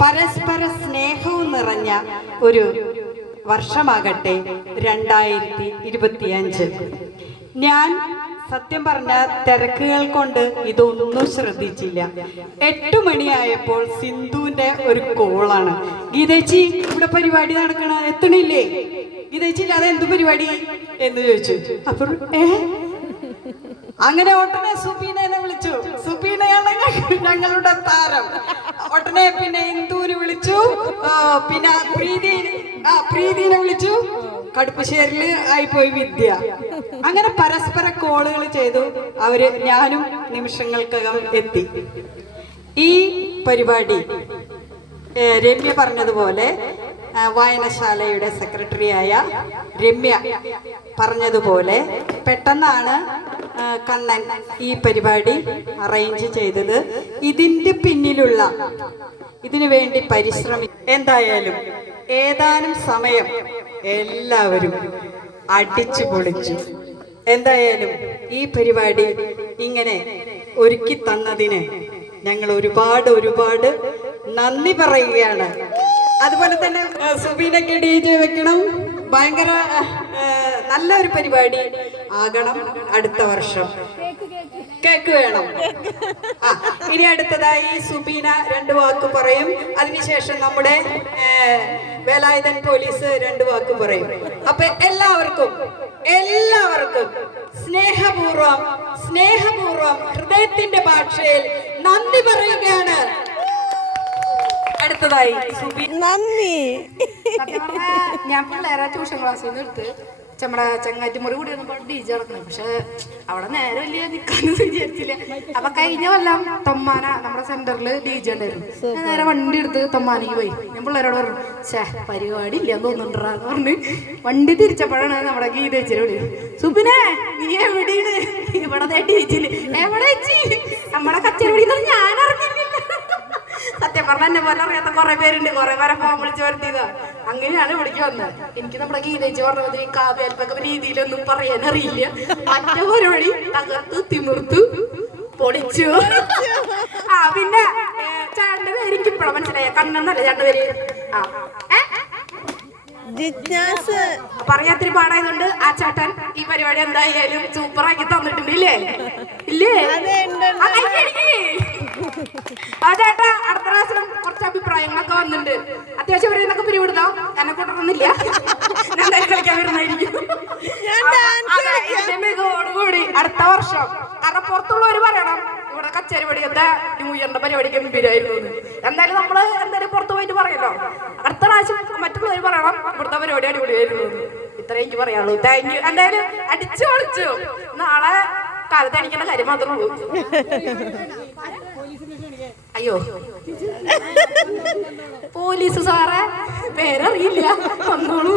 പരസ്പര സ്നേഹവും നിറഞ്ഞ ഒരു വർഷമാകട്ടെ 2025. ഞാൻ സത്യം പറഞ്ഞ തിരക്കുകൾ കൊണ്ട് ഇതൊന്നും ശ്രദ്ധിച്ചില്ല. 8 മണിയായപ്പോൾ സിന്ധുവിന്റെ ഒരു കോളാണ്. ഗീതേച്ചി, ഇവിടെ പരിപാടി നടക്കണ എത്തണില്ലേ? ഗീതേച്ചി ഇല്ലാതെ എന്ത് പരിപാടി എന്ന് ചോദിച്ചു. അപ്പോൾ അങ്ങനെ ഒട്ടനെ സുബീനെ വിളിച്ചു. സുബീനയാണ് ഞങ്ങളുടെ താരം. ഒട്ടനെ പിന്നെ ഇന്ദുവിനെ വിളിച്ചു, പിന്നെ പ്രീതിനെ വിളിച്ചു. കടുപ്പശ്ശേരില് ആയിപ്പോയി വിദ്യ. അങ്ങനെ പരസ്പര കോളുകൾ ചെയ്തു. ഞാനും നിമിഷങ്ങൾക്കകം എത്തി. ഈ പരിപാടി രമ്യ പറഞ്ഞതുപോലെ വായനശാലയുടെ സെക്രട്ടറിയായ രമ്യ പറഞ്ഞതുപോലെ പെട്ടെന്നാണ് കണ്ണൻ ഈ പരിപാടി അറേഞ്ച് ചെയ്തത്. ഇതിന്റെ പിന്നിലുള്ള ഇതിനു വേണ്ടി എന്തായാലും ഏതാനും സമയം എല്ലാവരും അടിച്ചു പൊളിച്ചു. എന്തായാലും ഈ പരിപാടി ഇങ്ങനെ ഒരുക്കി തന്നതിന് ഞങ്ങൾ ഒരുപാട് നന്ദി പറയുകയാണ്. അതുപോലെ തന്നെ സുബീനൊക്കെ DJ വെക്കണം. ഭയങ്കര നല്ലൊരു പരിപാടി ആകണം. അടുത്ത വർഷം കേക്ക് വേണം. ഇനി അടുത്തതായി സുബീന 2 വാക്ക് പറയും. അതിനുശേഷം നമ്മുടെ വേലായുധൻ പോലീസ് 2 വാക്ക് പറയും. അപ്പൊ എല്ലാവർക്കും സ്നേഹപൂർവം ഹൃദയത്തിന്റെ ഭാഷയിൽ നന്ദി പറയുകയാണ്. അടുത്തതായി നന്ദി. ഞാൻ പിള്ളേരെ ട്യൂഷൻ ക്ലാസ്സിൽ നിന്ന് എടുത്ത് നമ്മുടെ ചങ്ങാറ്റുമുറി കൂടി വന്നപ്പോൾ DJ നടക്കുന്നത്. പക്ഷെ അവിടെ നേരെ വലിയ നിൽക്കാന്ന് വിചാരിച്ചില്ല. അപ്പൊ കഴിഞ്ഞ കൊല്ലം തൊമ്മാന നമ്മുടെ സെന്ററിൽ DJ ഉണ്ടായിരുന്നു. ഞാൻ നേരെ വണ്ടി എടുത്ത് തൊമ്മാനയ്ക്ക് പോയി. ഞാൻ പിള്ളേരോട് പറഞ്ഞു, പരിപാടി ഇല്ലാന്ന് തോന്നുന്നുണ്ടാന്ന് പറഞ്ഞ് വണ്ടി തിരിച്ചപ്പോഴാണ് നമ്മുടെ ഗീതേച്ചിനെ വിളി, സുബിനെ നീ എവിടെയാണ്? ഇവിടെ DJ എവിടെ വെച്ചി നമ്മുടെ കച്ചേരി ഞാൻ അറിഞ്ഞില്ല. സത്യം പറഞ്ഞ എന്നെ പോലെ അറിയാത്ത കുറെ പേരുണ്ട്. കുറെ പേരെ ഫോൺ വിളിച്ച് വരുത്തിയതാ. അങ്ങനെയാണ് ഇവിടേക്ക് വന്നത്. എനിക്ക് നമ്മുടെ ഗീതേച്ചി പറഞ്ഞത് ഈ കാവ്യാത്മക രീതിയിലൊന്നും പറയാൻ അറിയില്ല. മറ്റ പരിപാടി തകർത്ത് തിമിർത്തു പൊളിച്ചു. പിന്നെ ചേട്ടന്റെ പേര് എനിക്ക് ഇപ്പഴാ മനസ്സിലായ. കണ്ണെന്നല്ലേ ചേട്ടന്റെ പേര്? പറയാത്തിരി പാടായതുകൊണ്ട് ആ ചേട്ടൻ ഈ പരിപാടി എന്തായാലും സൂപ്പറാക്കി തന്നിട്ടുണ്ട്. ഇല്ലേ ചേട്ടാ, അടുത്ത പ്രാവശ്യം കുറച്ച് അഭിപ്രായങ്ങളൊക്കെ വന്നിട്ടുണ്ട്. അത്യാവശ്യം പറയുന്നൊക്കെ പിരിവിടുന്നോ? എന്നെ കൂട്ടണമെന്നില്ല. ഞാൻ കളിക്കാൻ വരുന്നതായിരിക്കും മികവോടുകൂടി അടുത്ത വർഷം. കാരണം പുറത്തുള്ളവര് പറയണം ഇവിടെ കച്ചേരി പടിയത്തെ ന്യൂ ഇയറിന്റെ പരിപാടി ഗംഭീരായിരുന്നു. എന്തായാലും നമ്മള് എന്തായാലും പുറത്തു പോയിട്ട് പറയല്ലോ. അടുത്ത പ്രാവശ്യം മറ്റുള്ളവർ പറയണം ഇവിടുത്തെ പരിപാടി അടിപൊളിയായിരുന്നു. ഇത്രയും എനിക്ക് പറയാനുള്ളൂ. Thank you. എന്തായാലും അടിച്ചു പൊളിച്ചു. നാളെ കാലത്ത് അടിക്കേണ്ട കാര്യം മാത്രമേ ഉള്ളൂ. അയ്യോ, പോലീസ് സാറേ പേരറിയില്ല, വന്നോളൂ.